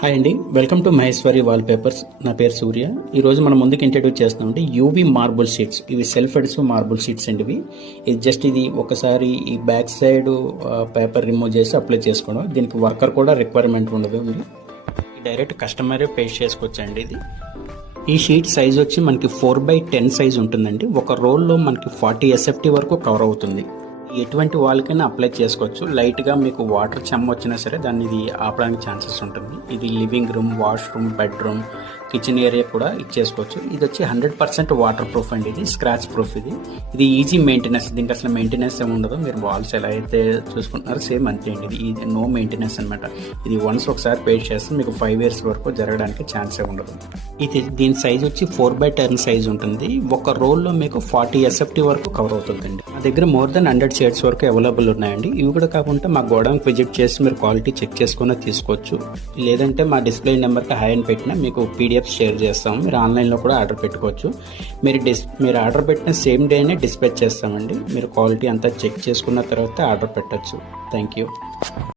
Hi అండి, welcome to Maheshwari wall papers. నా పేరు సూర్య. ఈరోజు మనం ముందుకు ఇంట్రడ్యూస్ చేస్తామంటే యూవీ మార్బుల్ షీట్స్. ఇవి సెల్ఫ్ అడిసివ్ మార్బుల్ షీట్స్ అండి. ఇది ఒకసారి ఈ బ్యాక్ సైడ్ పేపర్ రిమూవ్ చేసి అప్లై చేసుకోవడం. దీనికి వర్కర్ కూడా రిక్వైర్మెంట్ ఉండదు. డైరెక్ట్ కస్టమరే పేస్ట్ చేసుకోవచ్చండి. ఈ షీట్ సైజ్ వచ్చి మనకి 4x10 సైజ్ ఉంటుందండి. ఒక రోల్లో మనకి 40 SFT వరకు కవర్ అవుతుంది. ఎటువంటి వాళ్ళకైనా అప్లై చేసుకోవచ్చు. లైట్గా మీకు వాటర్ చెమ్మ వచ్చినా సరే దాన్ని ఇది ఆపడానికి ఛాన్సెస్ ఉంటుంది. ఇది living room, washroom, bedroom, kitchen area కూడా ఇచ్చేసుకోవచ్చు. ఇది వచ్చి 100% వాటర్ ప్రూఫ్ అండి. ఇది స్క్రాచ్ ప్రూఫ్. ఇది ఈజీ మెయింటెనెన్స్. దీనికి అసలు మెయింటెనెన్స్ ఏమి ఉండదు. మీరు వాల్స్ ఎలా అయితే చూసుకుంటున్నారో సేమ్ అంతే అండి. ఇది నో మెయింటెనెన్స్ అనమాట. ఇది వన్స్ ఒకసారి పేస్ట్ చేస్తే మీకు 5 years వరకు జరగడానికి ఛాన్సే ఉండదు. దీని సైజ్ వచ్చి 4x10 సైజ్ ఉంటుంది. ఒక రోల్లో మీకు 40 SFT వరకు కవర్ అవుతుందండి. మా దగ్గర మోర్ దెన్ 100 షేడ్స్ వరకు అవైలబుల్ ఉన్నాయండి. ఇవి కూడా కాకుండా మా గోడౌన్కి విజిట్ చేసి మీరు క్వాలిటీ చెక్ చేసుకుని తీసుకోవచ్చు. లేదంటే మా డిస్ప్లే నెంబర్కి హాయ్ అని పెట్టినా మీకు PDF షేర్ చేస్తాము. మీరు ఆన్లైన్లో కూడా ఆర్డర్ పెట్టుకోవచ్చు. మీరు ఆర్డర్ పెట్టిన సేమ్ డేనే డిస్పాచ్ చేస్తామండి. మీరు క్వాలిటీ అంతా చెక్ చేసుకున్న తర్వాత ఆర్డర్ పెట్టచ్చు. Thank you.